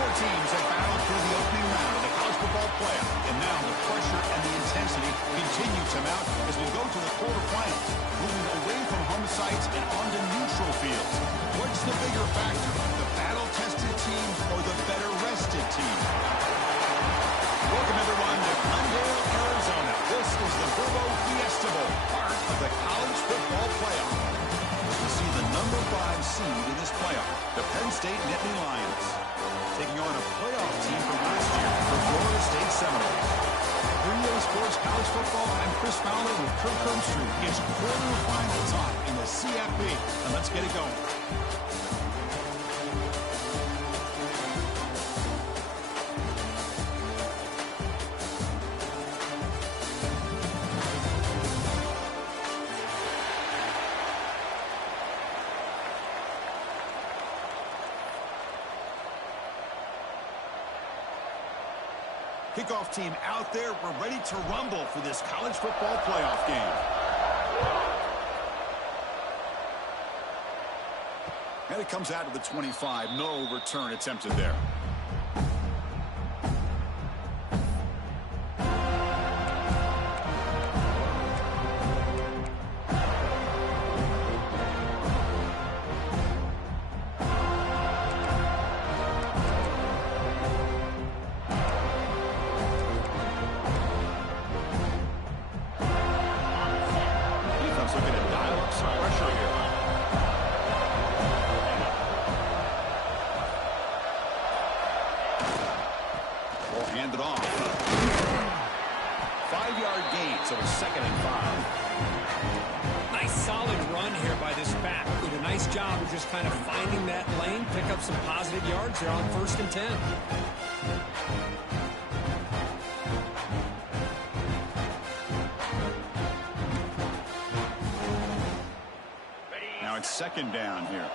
Four teams have battled through the opening round of the college football playoff, and now the pressure and the intensity continue to mount as we go to the quarterfinals, moving away from home sites and onto neutral fields. What's the bigger factor, the battle-tested team or the better-rested team? Welcome, everyone, to Glendale, Arizona. This is the Verbo Fiesta Bowl, part of the college football playoff. We see the number 5 seed in this playoff, the Penn State Nittany Lions, taking on a playoff team from last year, the Florida State Seminoles. For EA Sports College Football, I'm Chris Fowler with Kirk Herbstreit. It's quarterfinal time in the CFP, and let's get it going. Kickoff team out there. We're ready to rumble for this college football playoff game. And it comes out to the 25. No return attempted there. Hand it off. 5-yard gain, so it's 2nd and 5. Nice solid run here by this back. Did a nice job of just kind of finding that lane, pick up some positive yards there on 1st and 10. Now it's 2nd down here.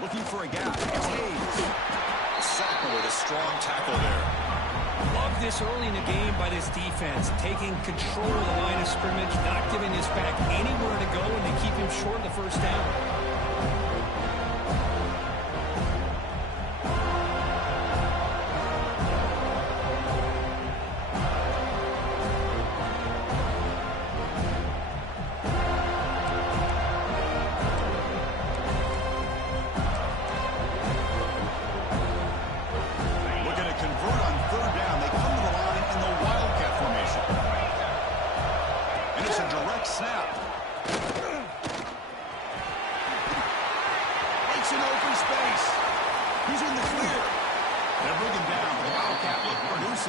Looking for a gap. It's Hayes. Sackler with a strong tackle there. Love this early in the game by this defense, taking control of the line of scrimmage, not giving this back anywhere to go, and they keep him short of the 1st down.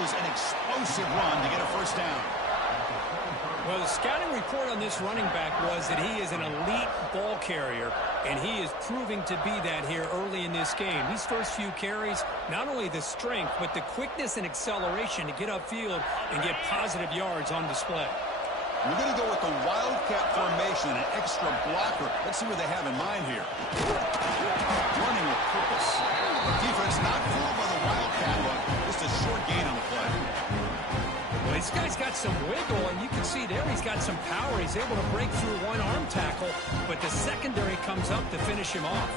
An explosive run to get a 1st down. Well, the scouting report on this running back was that he is an elite ball carrier, and he is proving to be that here early in this game. These first few carries, not only the strength, but the quickness and acceleration to get upfield and get positive yards on display. We're going to go with the Wildcat formation, an extra blocker. Let's see what they have in mind here. Running with purpose. Defense not fooled by the Wildcat look. Just a short gain on the play. Well, this guy's got some wiggle, and you can see there he's got some power. He's able to break through one arm tackle, but the secondary comes up to finish him off.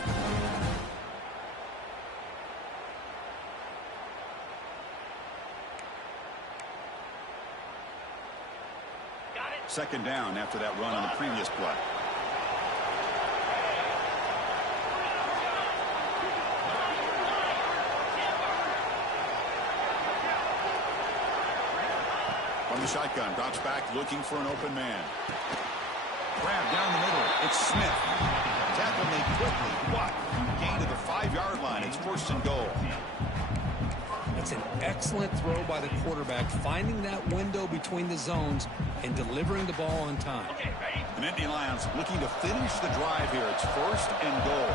2nd down after that run on the previous play. From the shotgun, drops back looking for an open man. Grab down the middle. It's Smith. Tackle made quickly. What? Gain to the 5-yard line. It's 1st and goal. That's an excellent throw by the quarterback, finding that window between the zones and delivering the ball on time. The Nittany Lions looking to finish the drive here. It's 1st and goal.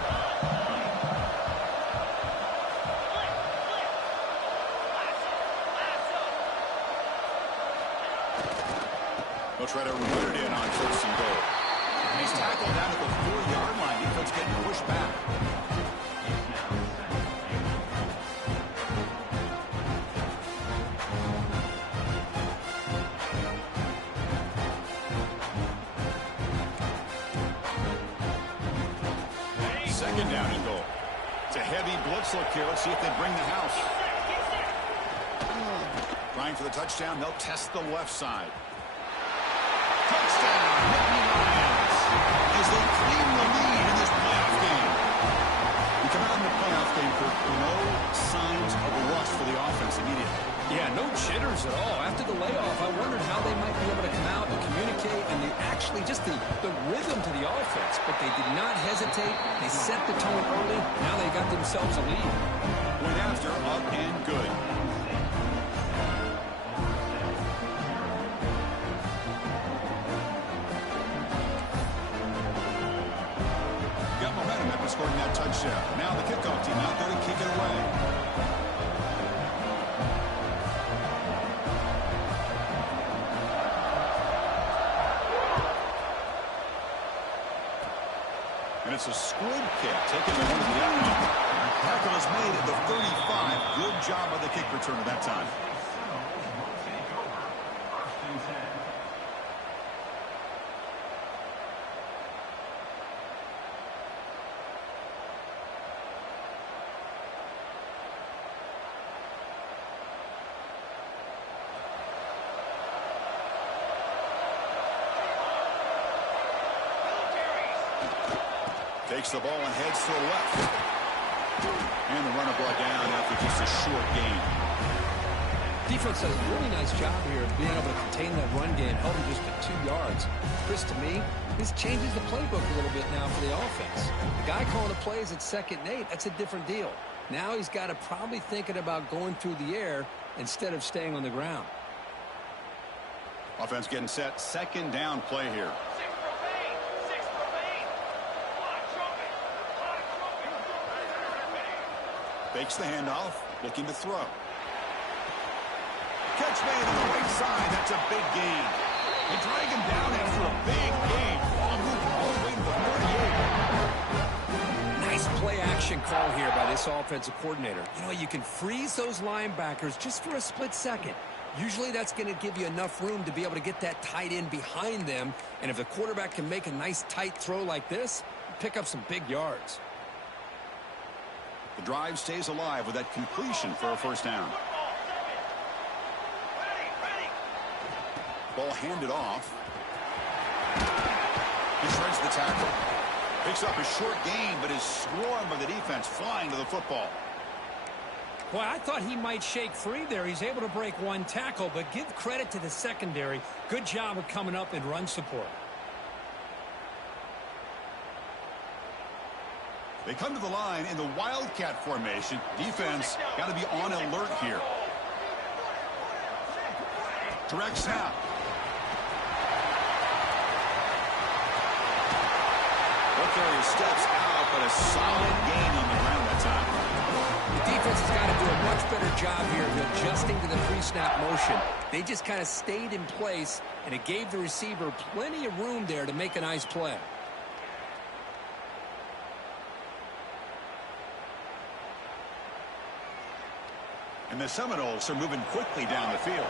They'll try to root it in on 1st and goal. And he's tackled down at the 4-yard line. Defense getting pushed back. Second down and goal. It's a heavy blitz look here. Let's see if they bring the house. Trying for the touchdown. They'll test the left side. Touchdown, Nittany Lions, as they claim the lead in this playoff game. We come out in the playoff game for no signs of a rust for the offense immediately. Yeah, no jitters at all. After the layoff, I wondered how they might be able to come out and communicate, and they actually just the rhythm to the offense. But they did not hesitate. They set the tone early. Now they got themselves a lead. Went after, up and good. Got momentum after scoring that touchdown. Now the kickoff team out there to kick it away. And it's a squib kick taken to one of the outline. Tackle is made at the 35. Good job by the kick returner that time. Takes the ball and heads to the left. And the runner brought down after just a short gain. Defense does a really nice job here of being able to contain that run game, held him just to 2 yards. Chris, to me, this changes the playbook a little bit now for the offense. The guy calling the plays at 2nd and 8, that's a different deal. Now he's got to probably thinking about going through the air instead of staying on the ground. Offense getting set. 2nd down play here. Fakes the handoff, looking to throw. Catch made on the right side. That's a big gain. They drag him down after a big gain. Ball moving all the way to the 38. Nice play action call here by this offensive coordinator. You know, you can freeze those linebackers just for a split second. Usually that's going to give you enough room to be able to get that tight end behind them. And if the quarterback can make a nice tight throw like this, pick up some big yards. The drive stays alive with that completion for a 1st down. Ball handed off. He shreds the tackle. Picks up a short gain, but is swarmed by the defense flying to the football. Boy, I thought he might shake free there. He's able to break 1 tackle, but give credit to the secondary. Good job of coming up in run support. They come to the line in the Wildcat formation. Defense got to be on alert here. Direct snap. Ball carrier steps out, but a solid gain on the ground that time. The defense has got to do a much better job here of adjusting to the pre-snap motion. They just kind of stayed in place, and it gave the receiver plenty of room there to make a nice play. And the Seminoles are moving quickly down the field.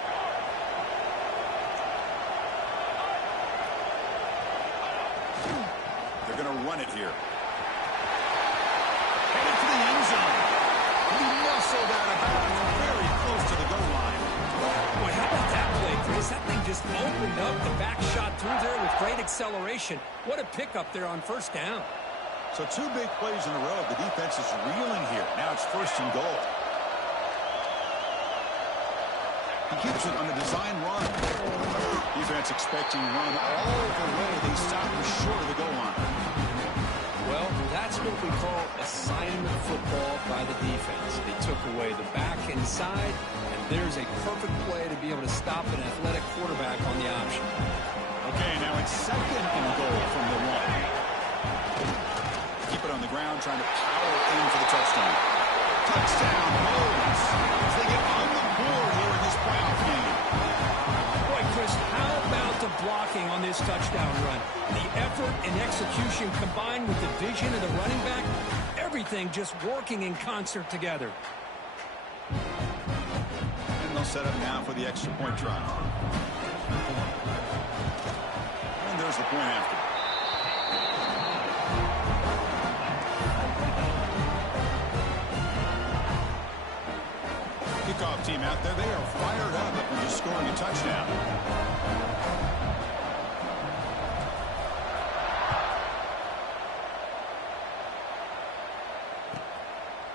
They're going to run it here. Headed for the end zone. He muscled out of bounds very close to the goal line. Boy, how about that play, Chris? That thing just opened up. The back shot through there with great acceleration. What a pickup there on 1st down. So 2 big plays in a row. The defense is reeling here. Now it's 1st and goal. He keeps it on the design run. Defense expecting run all the way. They stop him short of the goal line. Well, that's what we call assignment football by the defense. They took away the back inside, and there's a perfect play to be able to stop an athletic quarterback on the option. Okay, now it's 2nd and goal from the 1. Keep it on the ground, trying to power in for the touchdown. Touchdown, Moles, as they get on the board here in this playoff game. Boy, Chris, how about the blocking on this touchdown run? The effort and execution combined with the vision of the running back, everything just working in concert together. And they'll set up now for the extra point try. And there's the point after. Kickoff team out there, they are fired up after just scoring a touchdown.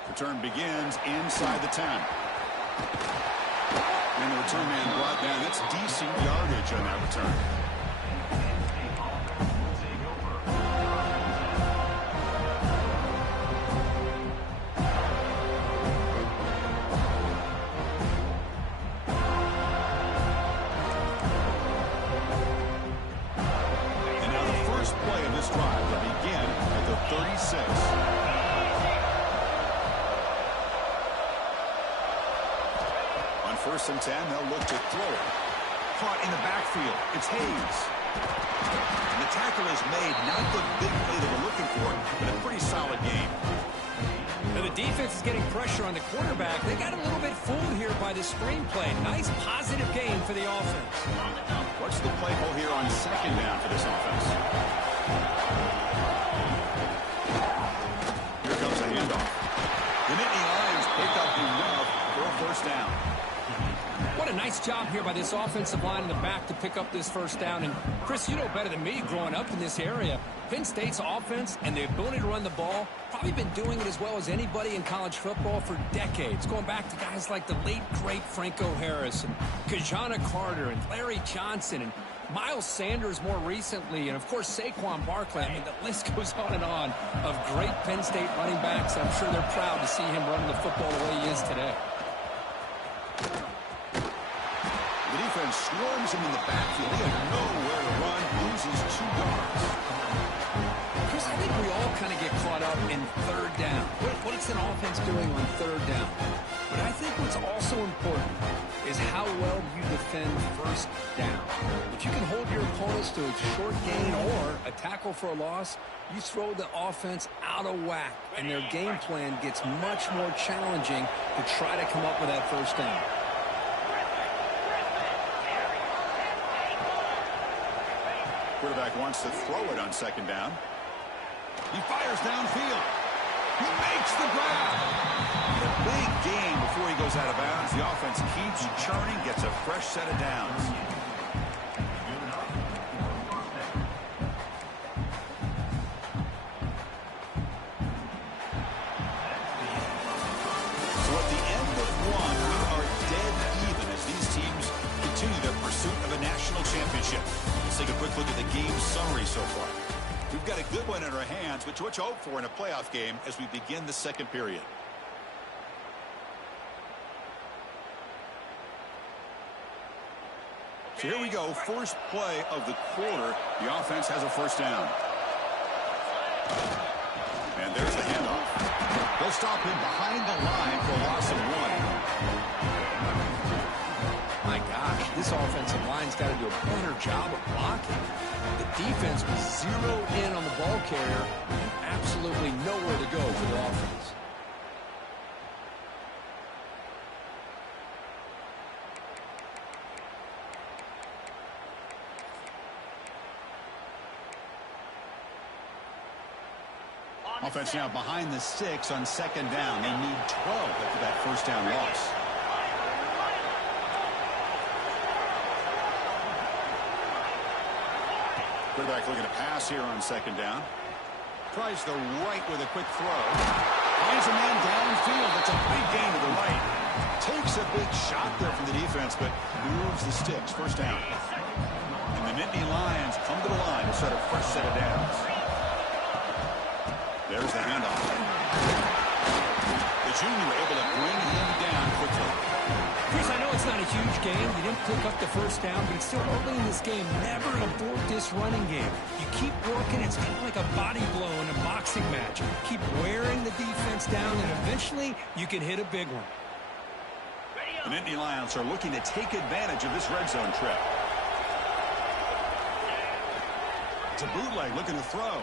Return begins inside the 10. And the return man brought down. That's decent yardage on that return. And now the first play of this drive will begin at the 36. First and 10, they'll look to throw it. Caught in the backfield. It's Hayes. And the tackle is made. Not the big play that we're looking for, but a pretty solid game. Now the defense is getting pressure on the quarterback. They got a little bit fooled here by the screenplay. Nice positive gain for the offense. What's the play call here on second down for this offense? Here comes a handoff. The Nittany Lions pick up enough for a first down. What a nice job here by this offensive line in the back to pick up this first down. And, Chris, you know better than me growing up in this area. Penn State's offense and the ability to run the ball, probably been doing it as well as anybody in college football for decades, going back to guys like the late, great Franco Harris and Kajana Carter and Larry Johnson and Miles Sanders more recently, and, of course, Saquon Barkley. I mean, the list goes on and on of great Penn State running backs. I'm sure they're proud to see him running the football the way he is today. The defense swarms him in the backfield. He had nowhere to run, loses 2 yards. Chris, I think we all kind of get caught up in third down. What is an offense doing on third down? But I think what's also important is how well you defend first down. If you can hold your opponents to a short gain or a tackle for a loss, you throw the offense out of whack, and their game plan gets much more challenging to try to come up with that first down. Quarterback wants to throw it on second down. He fires downfield. He makes the grab. A big gain before he goes out of bounds. The offense keeps churning, gets a fresh set of downs. So at the end of one, we are dead even as these teams continue their pursuit of a national championship. Let's take a quick look at the game summary so far. We've got a good one in our hands, which what you hope for in a playoff game as we begin the second period. So here we go, first play of the quarter. The offense has a first down. And there's the handoff. They'll stop him behind the line for a loss of 1. My gosh, this offensive line's got to do a better job of blocking. The defense was zeroed in on the ball carrier and absolutely nowhere to go for the offense. Offense now behind the 6 on second down. They need 12 after that first down loss. Quarterback looking to pass here on second down. Tries the right with a quick throw. Finds a man downfield. That's a big gain to the right. Takes a big shot there from the defense, but moves the sticks. First down. And the Nittany Lions come to the line to set a fresh set of downs. There's the handoff. The junior able to bring him down quickly. Chris, I know it's not a huge game. You didn't pick up the first down, but it's still early in this game. Never abort this running game. You keep working. It's kind of like a body blow in a boxing match. Keep wearing the defense down, and eventually you can hit a big one. The Nittany Lions are looking to take advantage of this red zone trip. It's a bootleg looking to throw.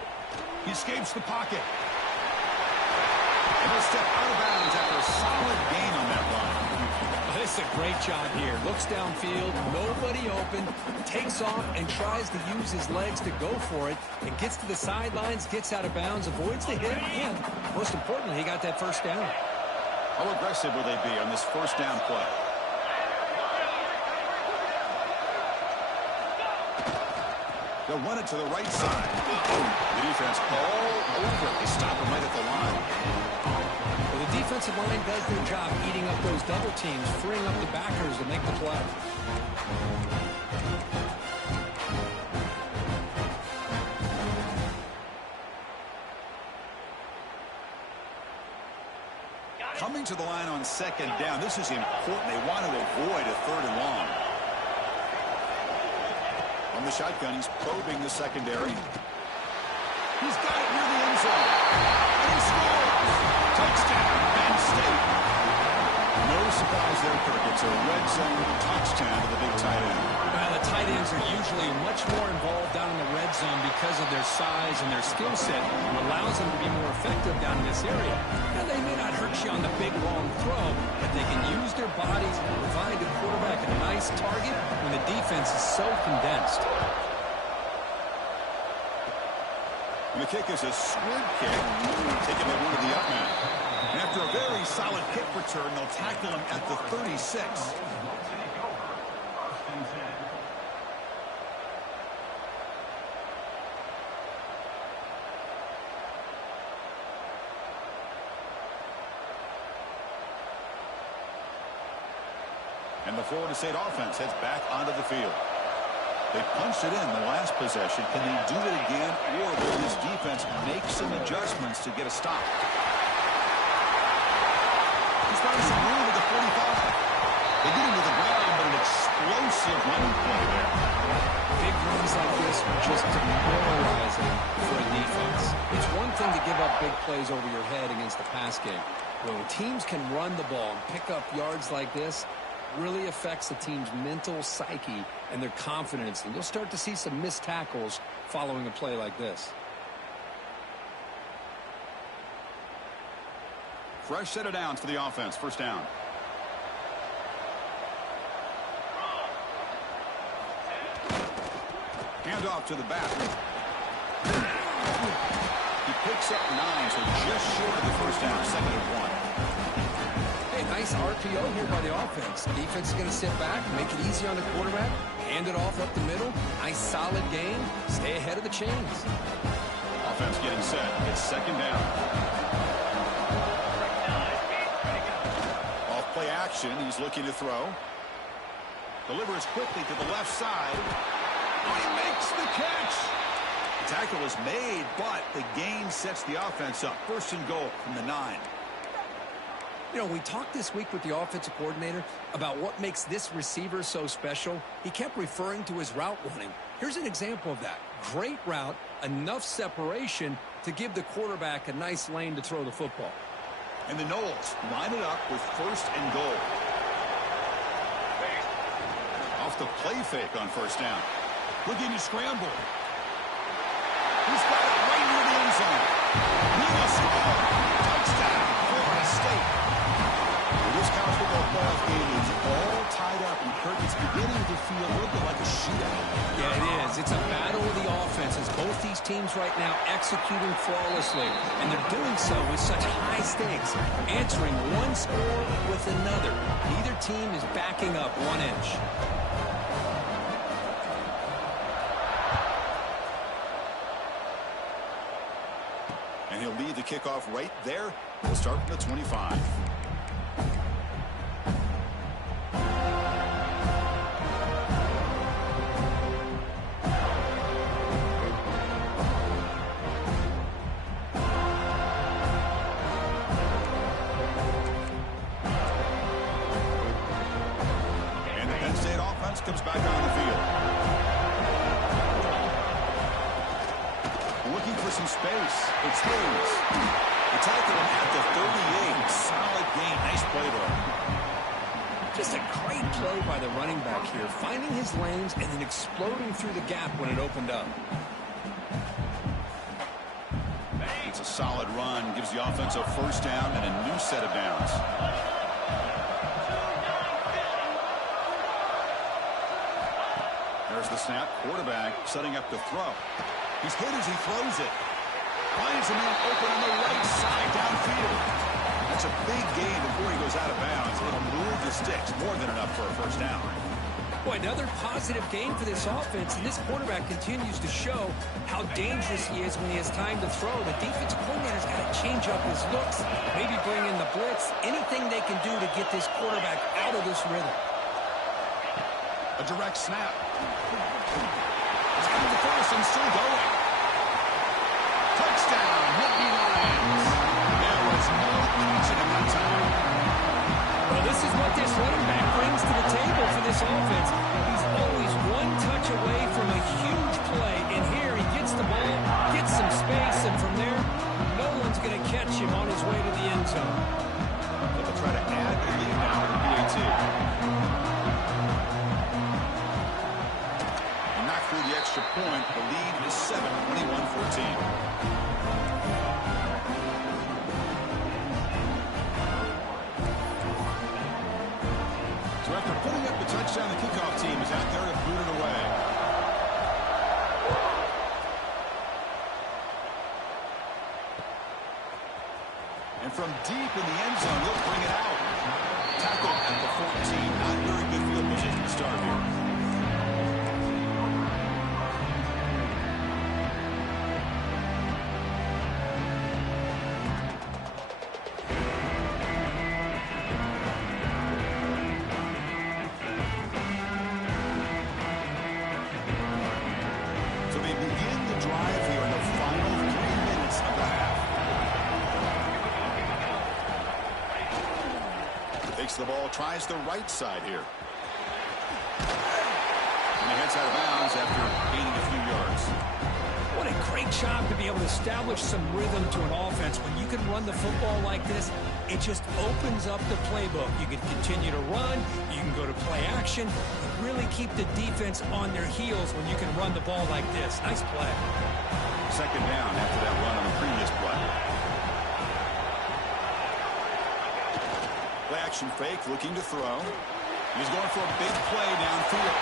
He escapes the pocket. And he'll step out of bounds after a solid gain on that run. This is a great job here. Looks downfield, nobody open, takes off and tries to use his legs to go for it, and gets to the sidelines, gets out of bounds, avoids the hit, and most importantly, he got that first down. How aggressive will they be on this first down play? They'll run it to the right side. The defense all over it. They stop him right at the line. Well, the defensive line does their job eating up those double teams, freeing up the backers to make the play. Coming to the line on second down. This is important. They want to avoid a third and long. On the shotgun, he's probing the secondary. He's got it near the end zone. And he scores. Touchdown, Penn State. No surprise there, Kirk. It's a red zone touchdown to the big tight end. Well, the tight ends are usually much more involved down in the red zone because of their size and their skill set. Allows them to be more effective down in this area. Now, they may not hurt you on the big, long throw, but they can use their bodies and provide the quarterback a nice target when the defense is so condensed. And the kick is a squib kick, taking that one to the up man. And after a very solid kick return, they'll tackle him at the 36. And the Florida State offense heads back onto the field. They punched it in the last possession. Can they do it again, or will this defense make some adjustments to get a stop? He's finding some room at the 45. They get him to the ground, but an explosive running play there. Big runs like this are just demoralizing for a defense. It's one thing to give up big plays over your head against the pass game. When teams can run the ball and pick up yards like this, really affects the team's mental psyche and their confidence. And you'll start to see some missed tackles following a play like this. Fresh set of downs for the offense. First down. Hand off to the back. He picks up 9, so just short of the first down. Second and 1. Nice RPO here by the offense. Defense is going to sit back, make it easy on the quarterback, hand it off up the middle. Nice solid game. Stay ahead of the chains. Offense getting set. It's second down. Off play action. He's looking to throw. Delivers quickly to the left side. Oh, he makes the catch. The tackle is made, but the gain sets the offense up. First and goal from the 9. You know, we talked this week with the offensive coordinator about what makes this receiver so special. He kept referring to his route running. Here's an example of that. Great route, enough separation to give the quarterback a nice lane to throw the football. And the Knowles line it up with first and goal. Off the play fake on first down. Looking to scramble. He's got it right near the end zone. He will score. Touchdown, Florida State. This college football playoff game is all tied up, and Kirk, it's beginning to feel a little bit like a shootout. Yeah, it is. It's a battle of the offenses. Both these teams right now executing flawlessly, and they're doing so with such high stakes, answering one score with another. Neither team is backing up 1 inch. And he'll lead the kickoff right there. We'll start from the 25. Comes back on the field. Looking for some space. It's Hayes. The tackle him at the 38. Solid game. Nice play there. Just a great play by the running back here, finding his lanes and then exploding through the gap when it opened up. It's a solid run. Gives the offense a first down and a new set of downs. There's the snap. Quarterback setting up the throw. He's hit as he throws it. Finds a man open on the right side downfield. That's a big gain before he goes out of bounds. It'll move the sticks, more than enough for a first down. Boy, another positive gain for this offense, and this quarterback continues to show how dangerous he is when he has time to throw. The defensive coordinator's got to change up his looks, maybe bring in the blitz, anything they can do to get this quarterback out of this rhythm. A direct snap. It's out of the first and still going. Touchdown, Nittany Lions. There was no question at that time. Well, this is what this running back brings to the table for this offense. He's always one touch away from a huge play, and here he gets the ball, gets some space, and from there, no one's going to catch him on his way to the end zone. They'll try to add the lead now to the PAT. And knock through the extra point. The lead is 7, 21-14. So after putting up the touchdown, the kickoff team is out there to boot it away. And from deep in the end zone, he'll bring it out. Tackle at the 14. Not very good field position to start here. The ball, tries the right side here. And he heads out of bounds after gaining a few yards. What a great job to be able to establish some rhythm to an offense. When you can run the football like this, it just opens up the playbook. You can continue to run, you can go to play action, and really keep the defense on their heels when you can run the ball like this. Nice play. Second down after that run on the previous play. Play action fake, looking to throw. He's going for a big play downfield.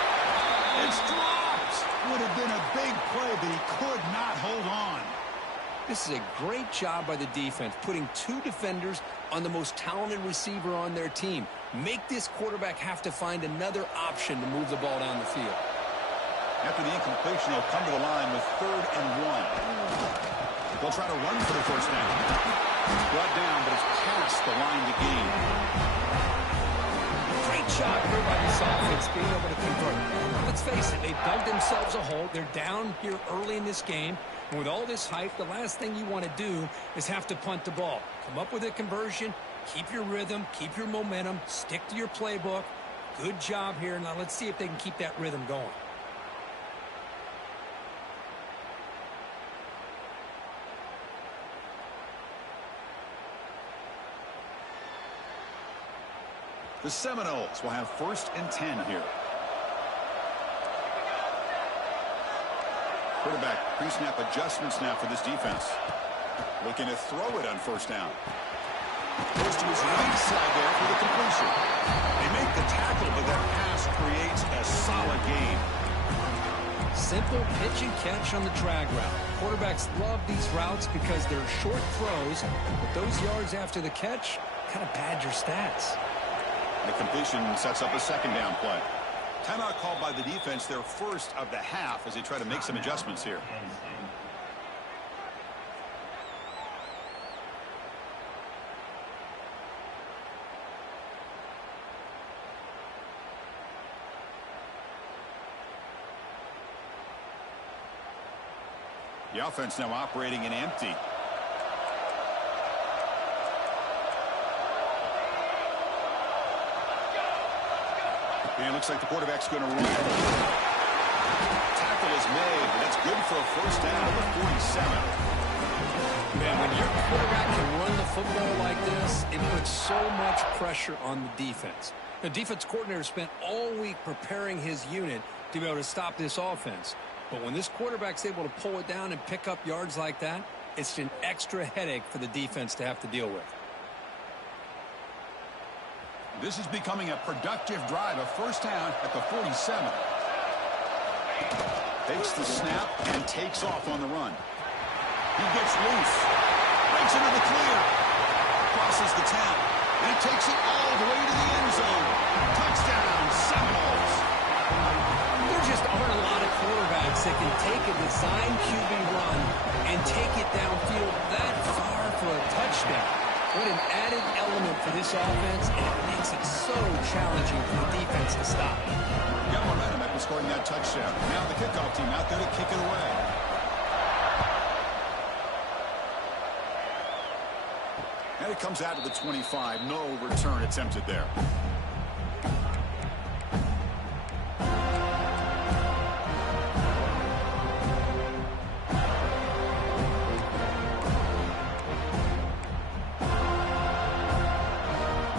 It's dropped. Would have been a big play, but he could not hold on. This is a great job by the defense, putting two defenders on the most talented receiver on their team. Make this quarterback have to find another option to move the ball down the field. After the incompletion, he'll come to the line with 3rd and 1. They'll try to run for the first down. Brought down, but it's past the line to gain. Great job here by this offense being able to convert. Let's face it, they dug themselves a hole. They're down here early in this game. And with all this hype, the last thing you want to do is have to punt the ball. Come up with a conversion, keep your rhythm, keep your momentum, stick to your playbook. Good job here. Now let's see if they can keep that rhythm going. The Seminoles will have 1st and 10 here. Quarterback pre-snap adjustments now for this defense. Looking to throw it on 1st down. Goes to his right side there for the completion. They make the tackle, but that pass creates a solid gain. Simple pitch and catch on the drag route. Quarterbacks love these routes because they're short throws, but those yards after the catch kind of pad your stats. The completion sets up a 2nd down play. Timeout called by the defense, their first of the half, as they try to make some adjustments here. The offense now operating in empty. And it looks like the quarterback's going to run. Tackle is made, but that's good for a first down at the 47. Man, when your quarterback can run the football like this, it puts so much pressure on the defense. The defense coordinator spent all week preparing his unit to be able to stop this offense. But when this quarterback's able to pull it down and pick up yards like that, it's an extra headache for the defense to have to deal with. This is becoming a productive drive, a first down at the 47. Takes the snap and takes off on the run. He gets loose. Breaks into the clear. crosses the 10. And it takes it all the way to the end zone. Touchdown, Seminoles. There just aren't a lot of quarterbacks that can take a design QB run and take it downfield that far for a touchdown. What an added element for this offense, and it makes it so challenging for the defense to stop. Got momentum after scoring that touchdown. Now the kickoff team out there to kick it away. And it comes out to the 25. No return attempted there.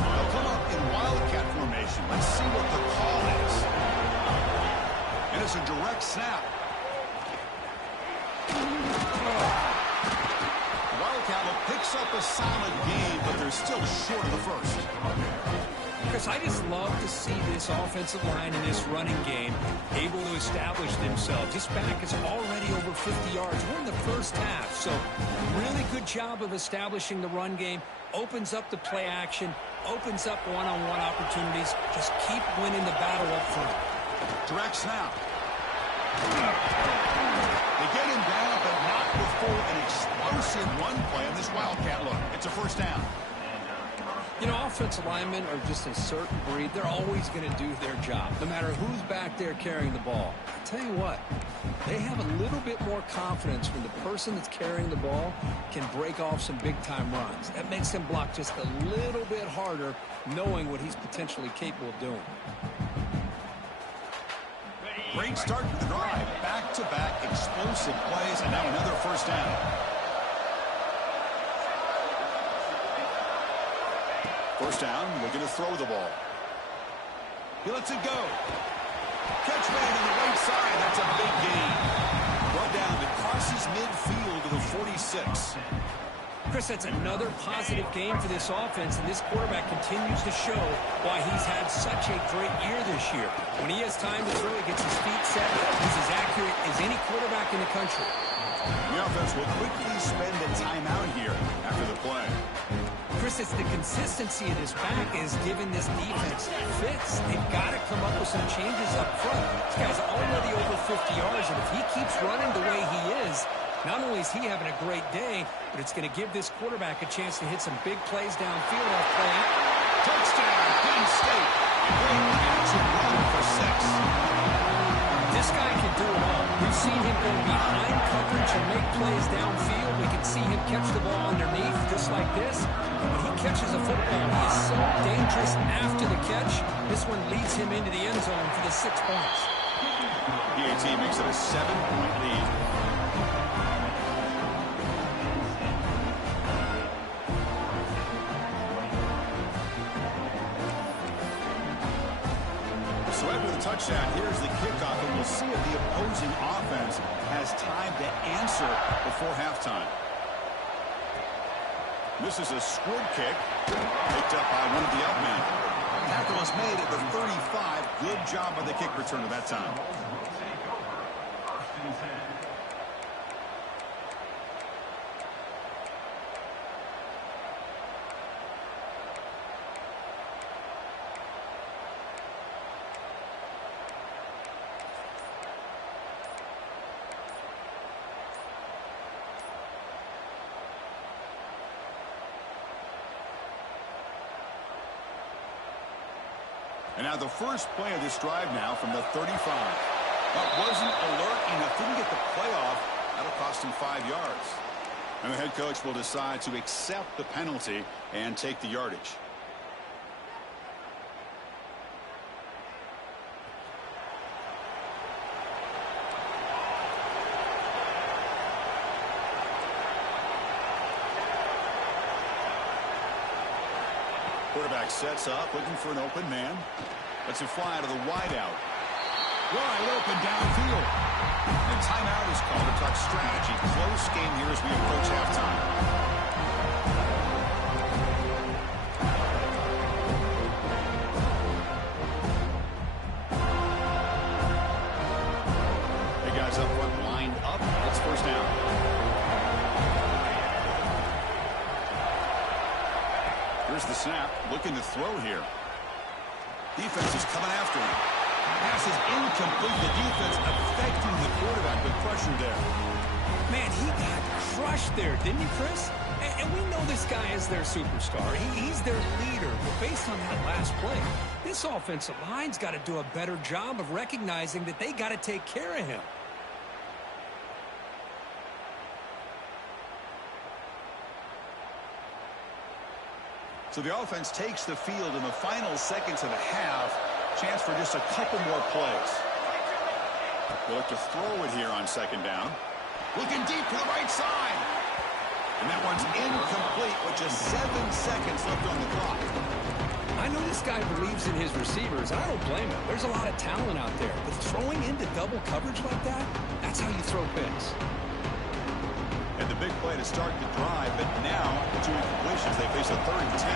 They'll come up in wildcat formation. Let's see what the call is. And it's a direct snap. Wildcat picks up a solid game, but they're still short of the first. Chris, I just love to see this offensive line in this running game able to establish themselves. This back is already over 50 yards. We're in the first half, so really good job of establishing the run game. Opens up the play action, opens up one-on-one opportunities. Just keep winning the battle up front. Direct snap. They get him down, but not before an explosive run play on this wildcat look. It's a first down. You know, offensive linemen are just a certain breed. They're always going to do their job, no matter who's back there carrying the ball. I tell you what, they have a little bit more confidence when the person that's carrying the ball can break off some big-time runs. That makes them block just a little bit harder, knowing what he's potentially capable of doing. Great start to the drive. Back-to-back explosive plays, and now another first down. First down, looking to throw the ball. He lets it go. Catch made on the right side. That's a big gain. Brought down. It crosses midfield to the 46. Chris, that's another positive game for this offense, and this quarterback continues to show why he's had such a great year this year. When he has time to throw, he gets his feet set. He's as accurate as any quarterback in the country. The offense will quickly spend a timeout here after the play. Chris, it's the consistency of this back is giving this defense fits. They've got to come up with some changes up front. This guy's already over 50 yards, and if he keeps running the way he is, not only is he having a great day, but it's going to give this quarterback a chance to hit some big plays downfield off play. Touchdown, Penn State. Great action run for 6. This guy can do it all. We've seen him go behind coverage and make plays downfield. We can see him catch the ball underneath just like this. When he catches a football, he is so dangerous after the catch. This one leads him into the end zone for the 6 points. PAT makes it a 7-point lead. So after the touchdown, here's the kickoff, and we'll see if the opposing offense has time to answer before halftime. This is a squib kick, picked up by one of the outmen. Tackle is made at the 35. Good job by the kick returner that time. And now the first play of this drive now from the 35. That wasn't alert enough. Didn't get the playoff. That'll cost him 5 yards. And the head coach will decide to accept the penalty and take the yardage. Quarterback sets up, looking for an open man. Lets it fly to the wideout. Wide open downfield. And timeout is called to talk strategy. Close game here as we approach halftime. Hey guys up front lined up. It's first down. Here's the snap, looking to throw here. Defense is coming after him. Pass is incomplete. The defense affecting the quarterback with pressure there. Man, he got crushed there, didn't he, Chris? And we know this guy is their superstar. He's their leader. But based on that last play, this offensive line's got to do a better job of recognizing that they got to take care of him. So the offense takes the field in the final seconds of the half. Chance for just a couple more plays. They look to throw it here on second down. Looking deep to the right side. And that one's incomplete with just 7 seconds left on the clock. I know this guy believes in his receivers. I don't blame him. There's a lot of talent out there. But throwing into double coverage like that, that's how you throw picks. And the big play to start the drive, but now 2 incompletions. They face a 3rd and 10.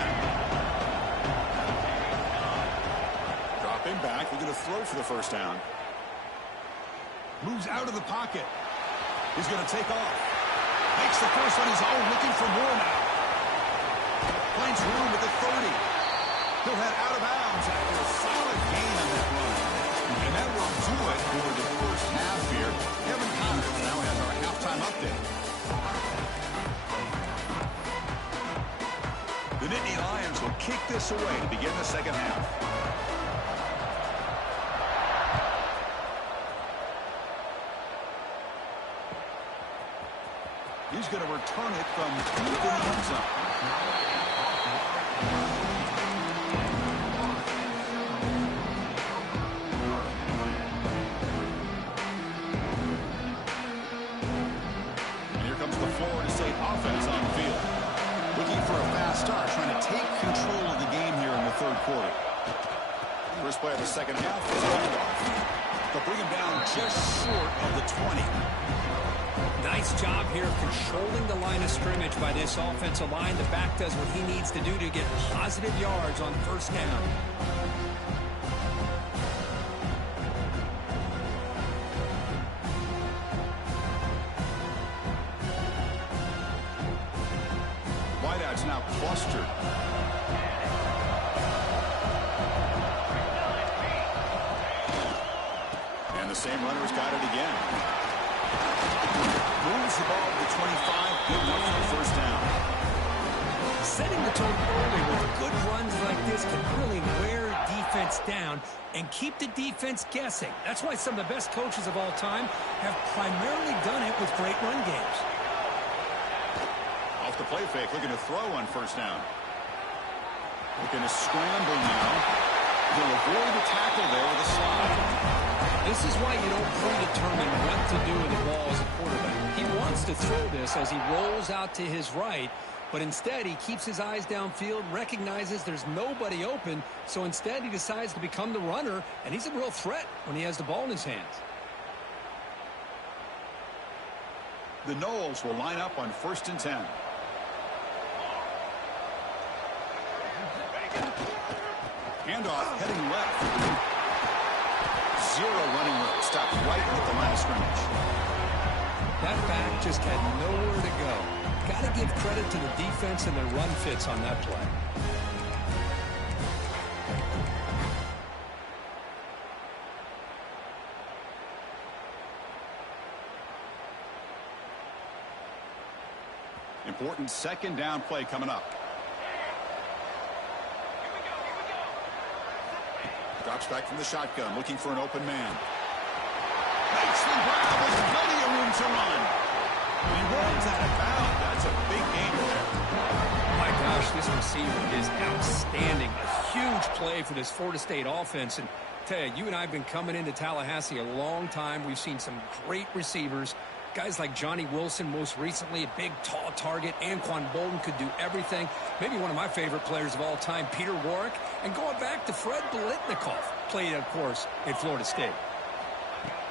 Dropping back, looking to throw for the first down. Moves out of the pocket. He's going to take off. Makes the first on his own, looking for more now. Finds room at the 30. He'll head out of bounds after a solid gain on that run. And that will do it for the first half here. Kevin Connors now has our halftime update. The Nittany Lions will kick this away to begin the second half. He's going to return it from deep in the end zone. And here comes the Florida State offense on the field. Looking for a fast start, trying to take control of the game here in the 3rd quarter. First play of the second half is a handoff. They'll bring him down just short of the 20. Nice job here of controlling the line of scrimmage by this offensive line. The back does what he needs to do to get positive yards on first down. Wideout's now clustered. And the same runner's got it again. Moves the ball to the 25, good enough for the first down. Setting the tone early with good runs like this can really wear defense down and keep the defense guessing. That's why some of the best coaches of all time have primarily done it with great run games. Off the play fake, looking to throw on first down. Looking to scramble now. He'll avoid the tackle there with a slide. This is why you don't predetermine what to do with the ball as a quarterback. He wants to throw this as he rolls out to his right, but instead he keeps his eyes downfield, recognizes there's nobody open, so instead he decides to become the runner, and he's a real threat when he has the ball in his hands. The Noles will line up on 1st and 10. Handoff heading left. 0 running room. Stopped right at the line of scrimmage. That back just had nowhere to go. Got to give credit to the defense and their run fits on that play. Important second down play coming up. Drops back from the shotgun, looking for an open man. Makes the grab with plenty of room to run. And he runs out of bounds. That's a big gain there. My gosh, this receiver is outstanding. A huge play for this Florida State offense. And tell you, you and I have been coming into Tallahassee a long time. We've seen some great receivers. Guys like Johnny Wilson, most recently, a big, tall target. Anquan Bolden could do everything. Maybe one of my favorite players of all time, Peter Warrick. And going back to Fred Biletnikoff, played, of course, at Florida State.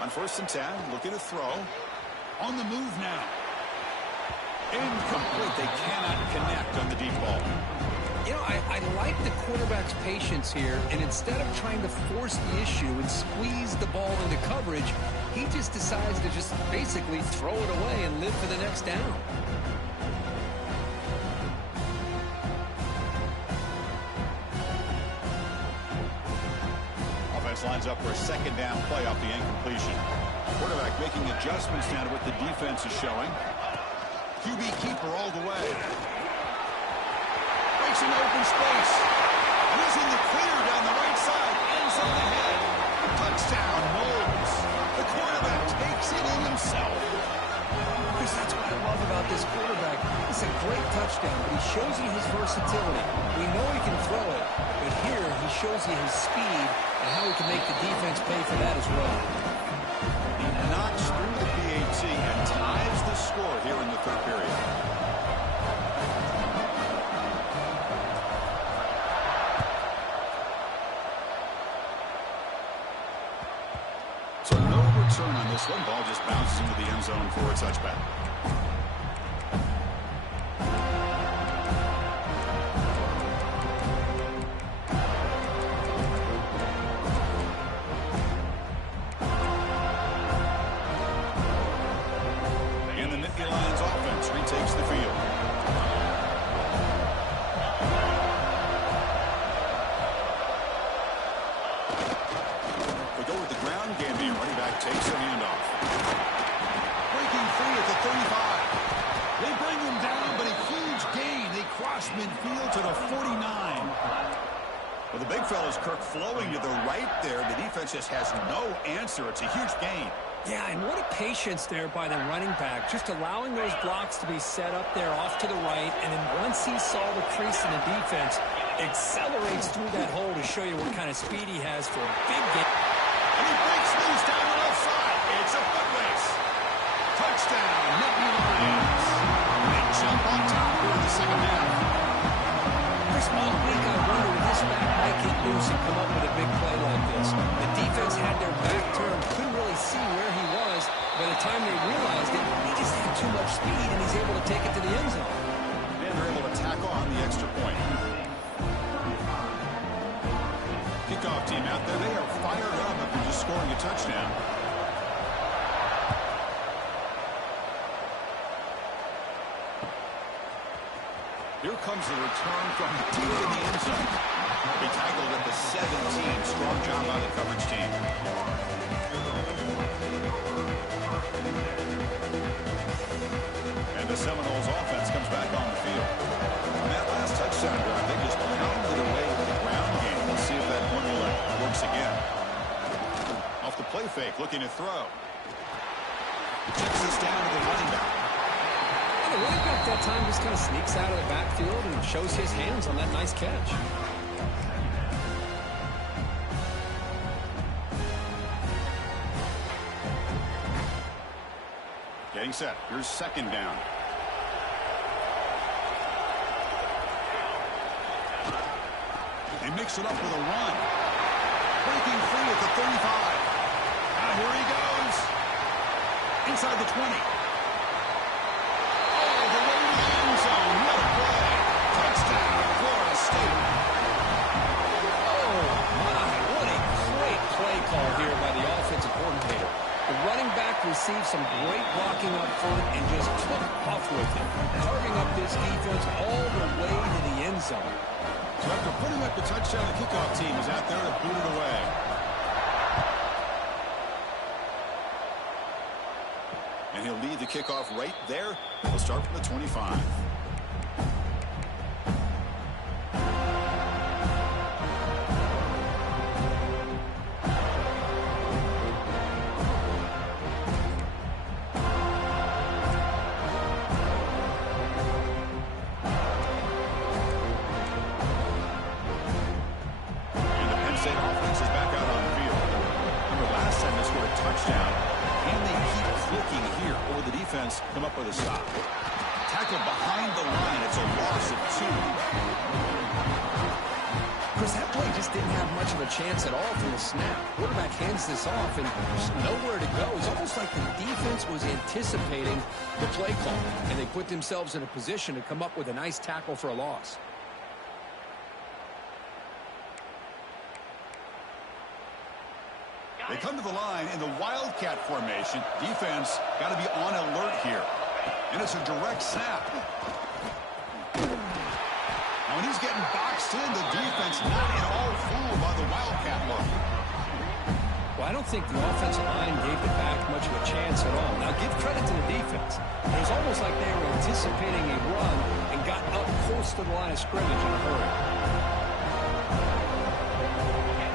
On 1st and 10, looking to throw. On the move now. Incomplete. They cannot connect on the deep ball. You know, I like the quarterback's patience here, and instead of trying to force the issue and squeeze the ball into coverage, he just decides to just basically throw it away and live for the next down. lines up for a second down play off the incompletion. Quarterback making adjustments now to what the defense is showing. QB keeper all the way. Breaks into open space. Using the clear down the right side. End zone ahead. Touchdown, Knowles. The quarterback takes it in himself. Chris, that's what I love about this quarterback. It's a great touchdown, but he shows you his versatility. We know he can throw it, but here he shows you his speed and how he can make the defense pay for that as well. He knocks through the PAT and ties the score here in the third period. So no return on this one. Ball just bounces into the end zone for a touchback. Takes the field. We go with the ground game here. Running back takes the handoff. Breaking free at the 35. They bring him down, but a huge gain. They cross midfield to the 49. Well, the big fella's Kirk flowing to the right there. The defense just has no answer. It's a huge gain. Yeah, and what a patience there by the running back, just allowing those blocks to be set up there off to the right, and then once he saw the crease in the defense, accelerates through that hole to show you what kind of speed he has for a big game. And he breaks loose down the left side. It's a foot race. Touchdown, Nittany Lions. They jump on top here in the second half. Chris, all week I wondered if this back might get loose and come up with a big play like this. The defense had their back turned, couldn't really see where he was. By the time they realized it, he just had too much speed, and he's able to take it to the end zone. And they're able to tackle on the extra point. Kickoff team out there, they are fired up after just scoring a touchdown. Here comes the return from deep in the end zone. They tackled at the 17. Strong job by the coverage team. And the Seminoles offense comes back on the field. On that last touchdown drive, they just pounded away with the ground game. Let's see if that formula works again. Off the play fake, looking to throw. Checks this down to the running back. The running back that time just kind of sneaks out of the backfield and shows his hands on that nice catch. Getting set. Here's second down. They mix it up with a run. Breaking free at the 35. Now here he goes. Inside the 20. Here by the offensive coordinator. The running back received some great blocking up front and just took off with it, carving up this defense all the way to the end zone. So after putting up the touchdown, the kickoff team is out there to boot it away. And he'll lead the kickoff right there. He'll start from the 25. Come up with a stop. Tackle behind the line. It's a loss of 2. Chris, that play just didn't have much of a chance at all from the snap. Quarterback hands this off, and there's nowhere to go. It's almost like the defense was anticipating the play call, and they put themselves in a position to come up with a nice tackle for a loss. They come to the line in the Wildcat formation. Defense got to be on alert here. And it's a direct snap. Now when he's getting boxed in, the defense not at all fooled by the Wildcat look. don't think the offensive line gave the back much of a chance at all. Now, give credit to the defense. It was almost like they were anticipating a run and got up close to the line of scrimmage in a hurry.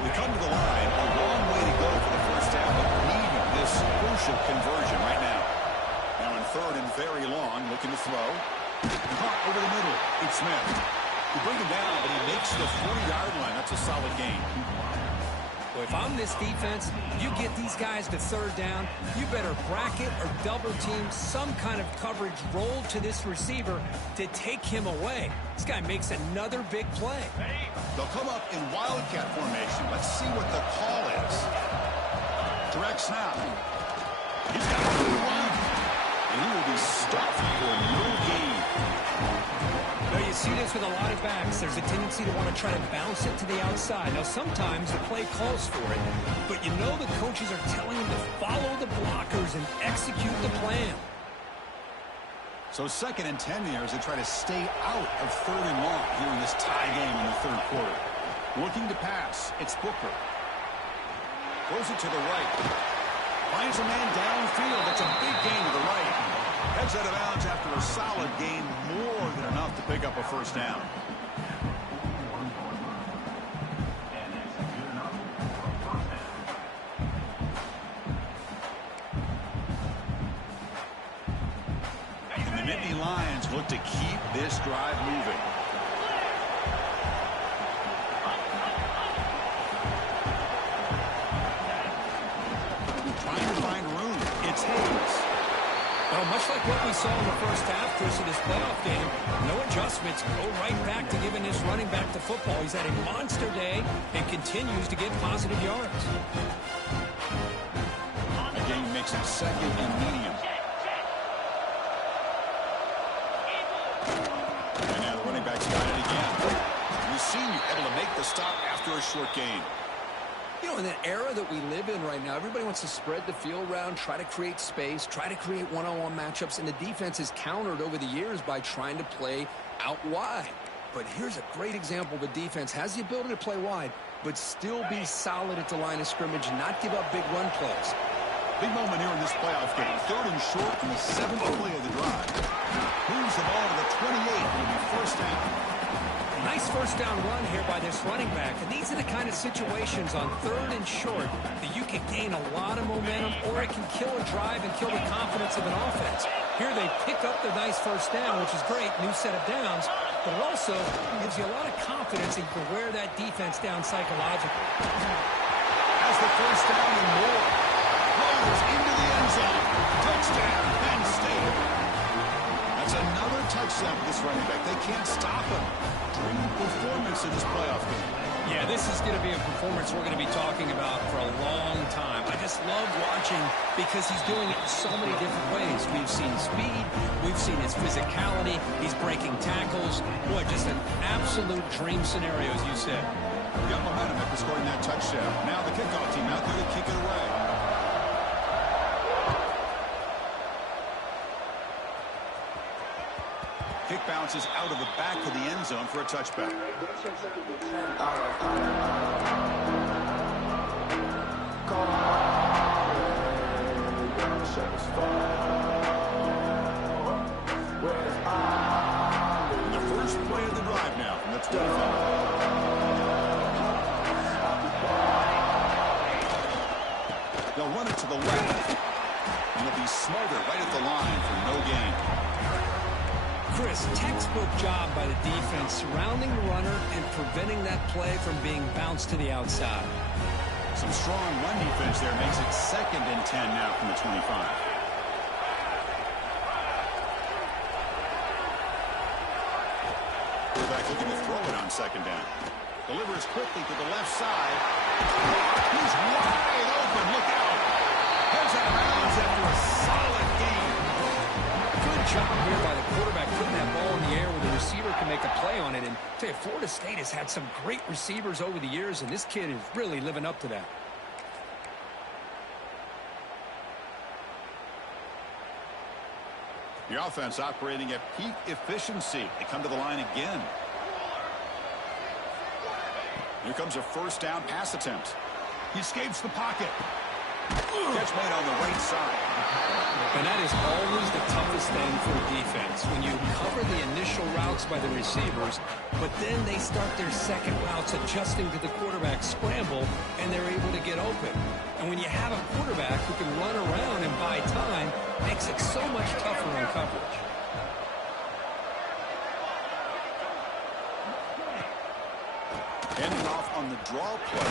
We come to the line, a long way to go for the first down, but needing this crucial conversion right now. Now in third and very long, looking to throw. Caught over the middle. It's Smith. You bring him down, but he makes the 40-yard line. That's a solid gain. Well, if I'm this defense, you get these guys to third down, you better bracket or double team some kind of coverage roll to this receiver to take him away. This guy makes another big play. They'll come up in wildcat formation. Let's see what the call is. Direct snap. He's got a good run. And he will be stopped for no gain. Now, you see this with a lot of backs. There's a tendency to want to try to bounce it to the outside. Now, sometimes the play calls for it, but you know the coaches are telling him to follow the blockers and execute the plan. So 2nd and 10 there as they try to stay out of 3rd and long here in this tie game in the 3rd quarter. Looking to pass. It's Booker. Throws it to the right. Finds a man downfield. That's a big gain to the right. Heads out of bounds after a solid gain, more than enough to pick up a first down. And the Nittany Lions look to keep this drive moving. Trying to find room. It's Hayes. Well, much like what we saw in the first half, Chris, of this playoff game, no adjustments. Go right back to giving this running back to football. He's had a monster day and continues to get positive yards. Again, he makes it 2nd and medium. And now the running back's got it again. We've seen you able to make the stop after a short gain. You know, in that era that we live in right now, everybody wants to spread the field around, try to create space, try to create one-on-one matchups, and the defense is countered over the years by trying to play out wide. But here's a great example of a defense has the ability to play wide, but still be solid at the line of scrimmage and not give up big run plays. Big moment here in this playoff game. 3rd and short in the 7th play of the drive. Moves the ball to the 28. It'll be first down. Nice first down run here by this running back. And these are the kind of situations on 3rd and short that you can gain a lot of momentum, or it can kill a drive and kill the confidence of an offense. Here they pick up the nice first down, which is great, new set of downs, but it also gives you a lot of confidence that you can wear that defense down psychologically. Has the first down and more. Rolls into the end zone. Touchdown, Penn State. That's another touchdown for this running back. They can't stop him. Dream performance in this playoff game. Yeah, this is going to be a performance we're going to be talking about for a long time. I just love watching because he's doing it in so many different ways. We've seen speed. We've seen his physicality. He's breaking tackles. Boy, just an absolute dream scenario, as you said. Got momentum after scoring that touchdown. Now the kickoff team out there to kick it away. Kick bounces out of the back of the end zone for a touchback. The first play of the drive now from the 25. They'll run it to the left, and they'll be smarter right at the line for no gain. Chris, textbook job by the defense surrounding the runner and preventing that play from being bounced to the outside. Some strong run defense there makes it 2nd and 10 now from the 25. Quarterback looking to throw it on 2nd down. Delivers quickly to the left side. He's wide open. Look out. Heads out of bounds after a solid game. Good job here by the quarterback putting that ball in the air where the receiver can make a play on it. And I tell you, Florida State has had some great receivers over the years, and this kid is really living up to that. The offense operating at peak efficiency. They come to the line again. Here comes a first down pass attempt. He escapes the pocket. Catch made on the right side. And that is always the toughest thing for a defense, when you cover the initial routes by the receivers, but then they start their second routes adjusting to the quarterback's scramble, and they're able to get open. And when you have a quarterback who can run around and buy time, it makes it so much tougher on coverage. Ending off on the draw play.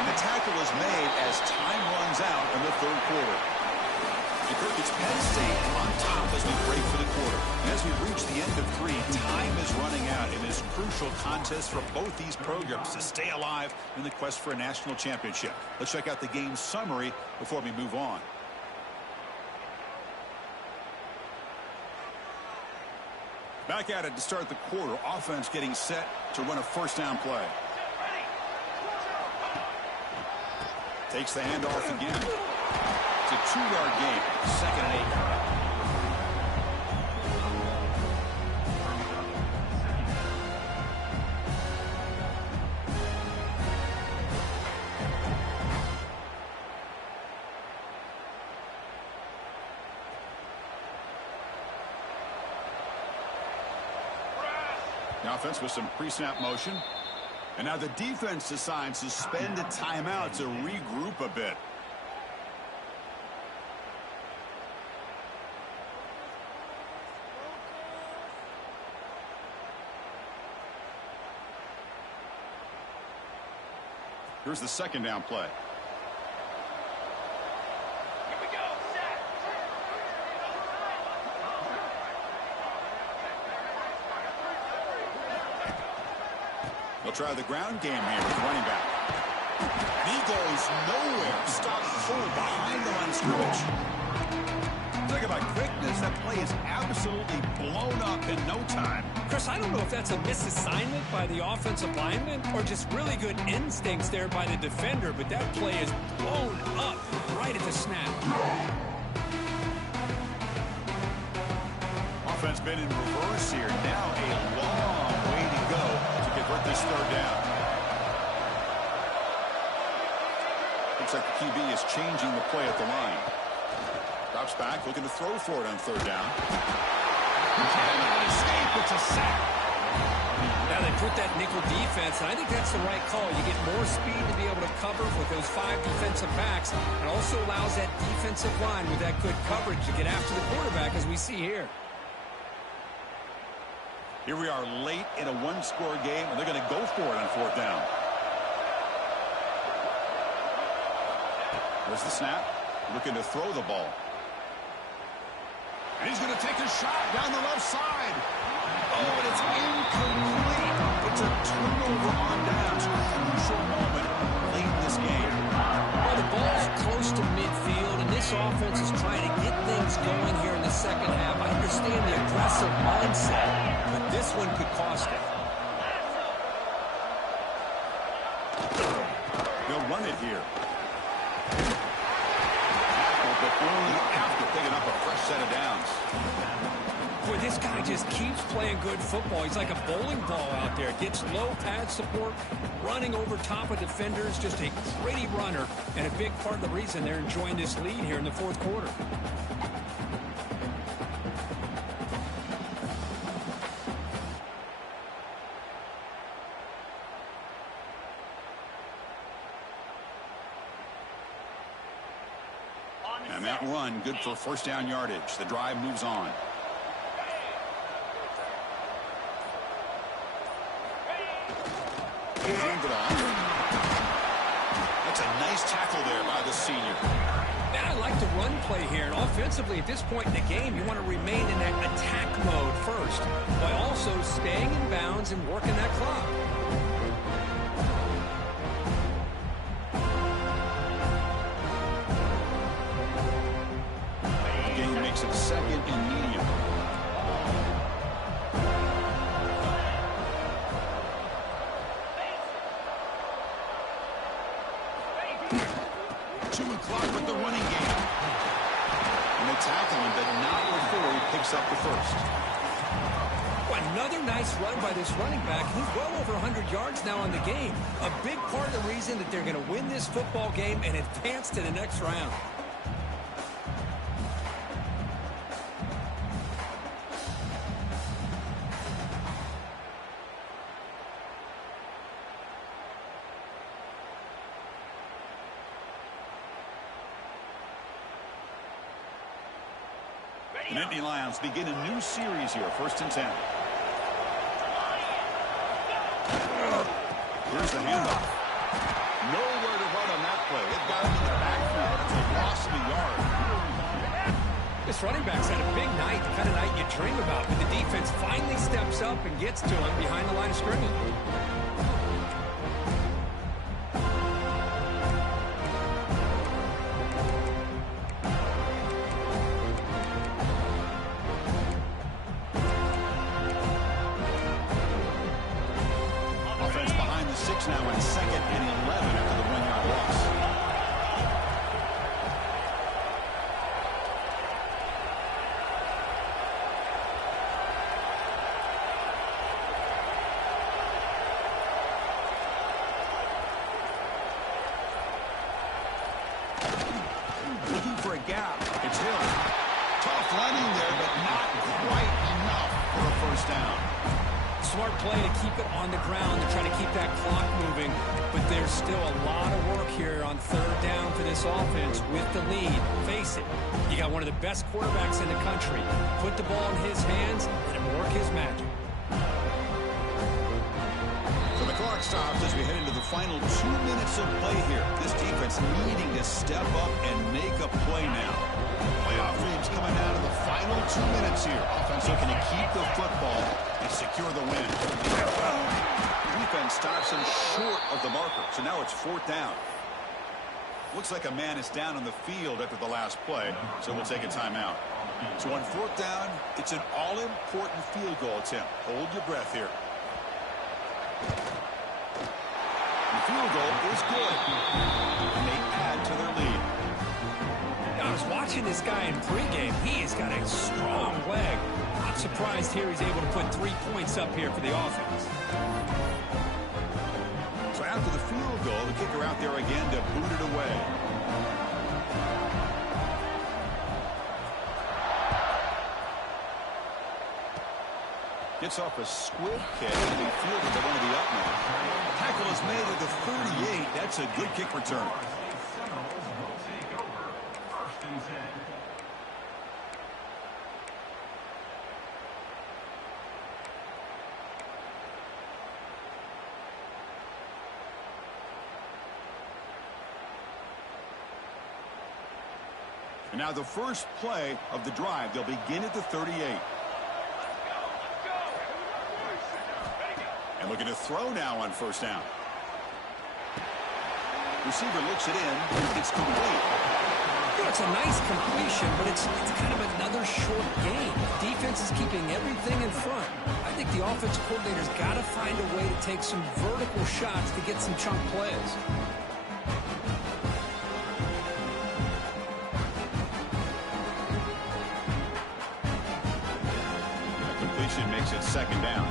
And the tackle is made as time runs out in the third quarter. It's Penn State on top as we break for the quarter. And as we reach the end of 3, time is running out in this crucial contest for both these programs to stay alive in the quest for a national championship. Let's check out the game summary before we move on. Back at it to start the quarter. Offense getting set to run a first down play. Takes the handoff again. It's a 2-yard gain. 2nd and 8. The offense with some pre-snap motion. And now the defense decides to spend a timeout to regroup a bit. Here's the 2nd down play. They'll try the ground game here with running back. He goes nowhere. Stop full behind the line of scrimmage. Talk about quickness. That play is absolutely blown up in no time. Chris, I don't know if that's a misassignment by the offensive lineman or just really good instincts there by the defender, but that play is blown up right at the snap. Offense been in reverse here. Now a long way to go to convert this 3rd down. Looks like the QB is changing the play at the line. Drops back, looking to throw for it on 3rd down. Cannot escape. It's a sack. Now they put that nickel defense, and I think that's the right call. You get more speed to be able to cover with those 5 defensive backs. It also allows that defensive line with that good coverage to get after the quarterback, as we see here. Here we are late in a 1-score game, and they're going to go for it on 4th down. There's the snap. Looking to throw the ball. And he's going to take a shot down the left side. Oh, and it's incomplete. It's a turnover on downs. Crucial moment late in this game. Well, the ball's close to midfield, and this offense is trying to get things going here in the second half. I understand the aggressive mindset, but this one could cost it. They'll run it here. But only after picking up a fresh set of downs. Boy, this guy just keeps playing good football. He's like a bowling ball out there. Gets low pad support, running over top of defenders. Just a gritty runner, and a big part of the reason they're enjoying this lead here in the 4th quarter. And that run, good for 1st down yardage. The drive moves on. Hand it off. That's a nice tackle there by the senior. And I like the run play here. And offensively, at this point in the game, you want to remain in that attack mode first, while also staying in bounds and working that clock. Makes it 2nd and medium. Clock with the running game. And they tackle him, but not before he picks up the 1st. Well, Another nice run by this running back. He's well over 100 yards now in the game. A big part of the reason that they're going to win this football game and advance to the next round. The Nittany Lions begin a new series here, 1st and 10. Here's the handoff. Nowhere to run on that play. It got into the backfield. It's a loss of a yard. This running back's had a big night, the kind of night you dream about, but the defense finally steps up and gets to him behind the line of scrimmage. Now in 2nd and 11 after the 1-yard loss. Looking for a gap. It's Hill. Tough running there, but not quite enough for a 1st down. Smart play to keep it on the ground to try to keep that clock moving, but there's still a lot of work here on 3rd down for this offense with the lead. Face it, you got one of the best quarterbacks in the country. Put the ball in his hands, let him work his magic. So the clock stops as we head into the final 2 minutes of play here. This defense needing to step up and make a play now. Playoff dreams coming down to the final 2 minutes here. Offense looking to keep the football and secure the win. Defense stops him short of the marker, so now it's 4th down. Looks like a man is down on the field after the last play, so we'll take a timeout. So on 4th down, it's an all-important field goal attempt. Hold your breath here. The field goal is good, and they add to their lead. I was watching this guy in pregame. He has got a strong leg. Not surprised here he's able to put 3 points up here for the offense. So after the field goal, the kicker out there again to boot it away. Gets off a squib kick, and they feel that they're going to be up now. Tackle is made at the 38. That's a good kick return. And now the first play of the drive. They'll begin at the 38. And looking to throw now on 1st down. Receiver looks it in. It's complete. You know, it's a nice completion, but it's kind of another short game. Defense is keeping everything in front. I think the offensive coordinator's got to find a way to take some vertical shots to get some chunk plays. Makes it 2nd down.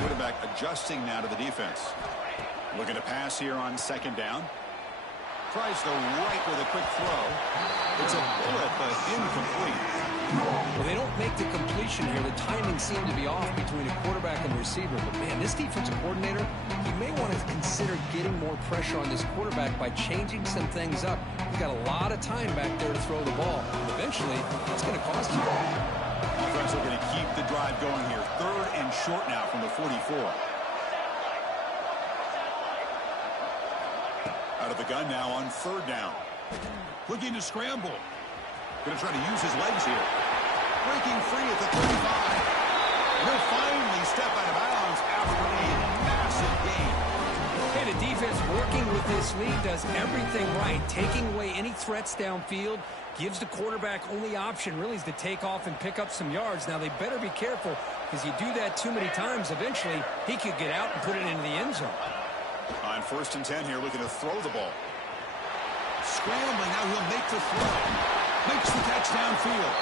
Quarterback adjusting now to the defense. Looking to pass here on 2nd down. Tries the right with a quick throw. It's a bullet, but incomplete. Well, they don't make the completion here. The timing seemed to be off between a quarterback and receiver. But, man, this defensive coordinator, he may want to consider getting more pressure on this quarterback by changing some things up. He's got a lot of time back there to throw the ball. Eventually, it's going to cost you. Offense looking to keep the drive going here. 3rd and short now from the 44. Out of the gun now on 3rd down. Looking to scramble. Going to try to use his legs here. Breaking free at the 35. He'll finally step out of bounds after a massive gain. Okay, the defense working with this lead does everything right. Taking away any threats downfield. Gives the quarterback only option really is to take off and pick up some yards. Now they better be careful because you do that too many times. Eventually he could get out and put it into the end zone. On 1st and 10 here, looking to throw the ball. Scrambling, now he'll make the throw. Makes the catch downfield.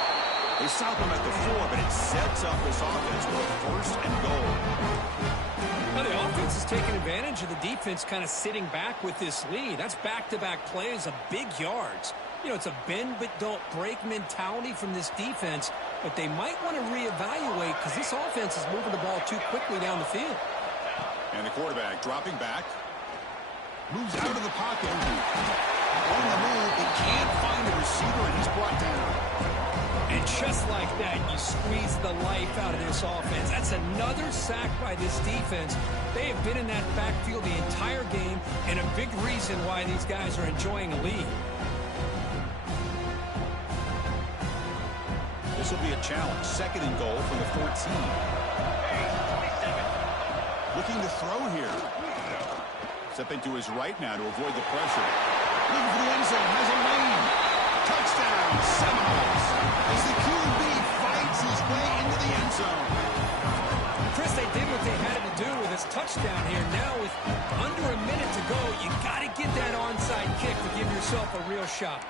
They stop him at the 4, but it sets up this offense for a first and goal. Well, the offense is taking advantage of the defense kind of sitting back with this lead. That's back-to-back plays of big yards. You know, it's a bend but don't break mentality from this defense, but they might want to reevaluate because this offense is moving the ball too quickly down the field. And the quarterback dropping back. Moves out of the pocket. On the move, he can't find a receiver, and he's brought down. And just like that, you squeeze the life out of this offense. That's another sack by this defense. They have been in that backfield the entire game, and a big reason why these guys are enjoying a lead. This will be a challenge. Second and goal from the 14. Looking to throw here. Stepping to his right now to avoid the pressure. Looking for the end zone. Has a lane. Touchdown, Seminoles. As the QB fights his way into the end zone. Chris, they did what they had to do with his touchdown here. Now with under a minute to go, you got to get that onside kick to give yourself a real shot.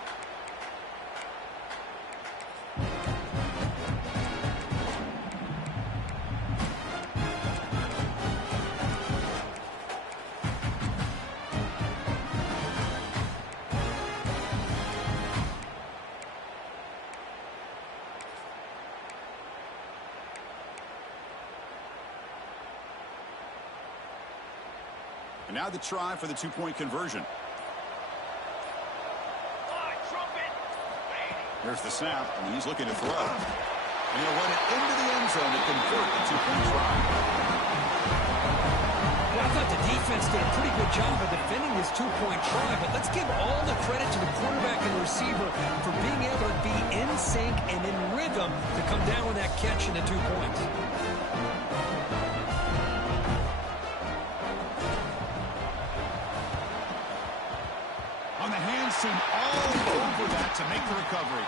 And now the try for the two-point conversion. There's the snap, and he's looking to throw. And he'll run it into the end zone to convert the two-point try. Well, I thought the defense did a pretty good job of defending this two-point try, but let's give all the credit to the quarterback and receiver for being able to be in sync and in rhythm to come down with that catch and the 2 points. On the hands team all over that to make the recovery.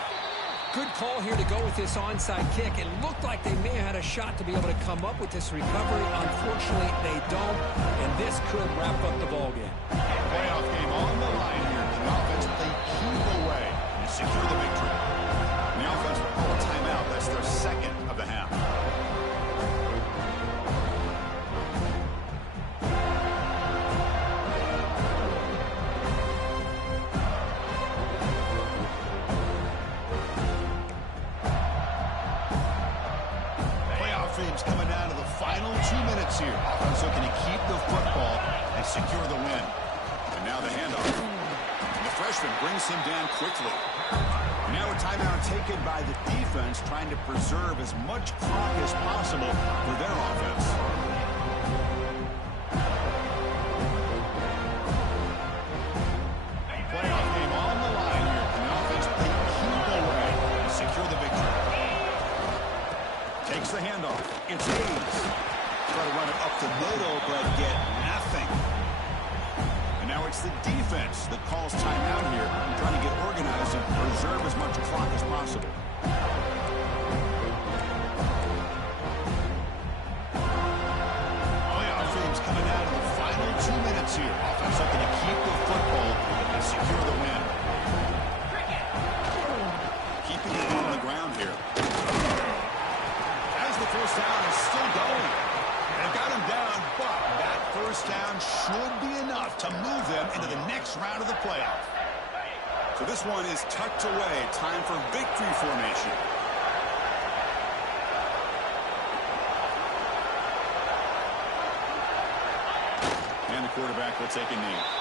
Good call here to go with this onside kick. It looked like they may have had a shot to be able to come up with this recovery. Unfortunately, they don't, and this could wrap up the ballgame. Playoff game on the line here. The offense they keep away and secure the victory. And the offense will call a timeout. That's their second of the half. Coming down to the final 2 minutes here. Offense looking to keep the football and secure the win. And now the handoff. And the freshman brings him down quickly. Now a timeout taken by the defense, trying to preserve as much clock as possible for their offense. Playoff game on the line here. And the offense they keep away and secure the victory. Takes the handoff. It's Hayes. Try to run it up the middle, but get nothing. And now it's the defense that calls timeout here, trying to get organized and preserve as much clock as possible. Playoff game's coming out of the final 2 minutes here. Offense looking to keep the football and secure the win. Keeping it on the ground here. The first down is still going. They've got him down, but that first down should be enough to move them into the next round of the playoff. So this one is tucked away. Time for victory formation. And the quarterback will take a knee.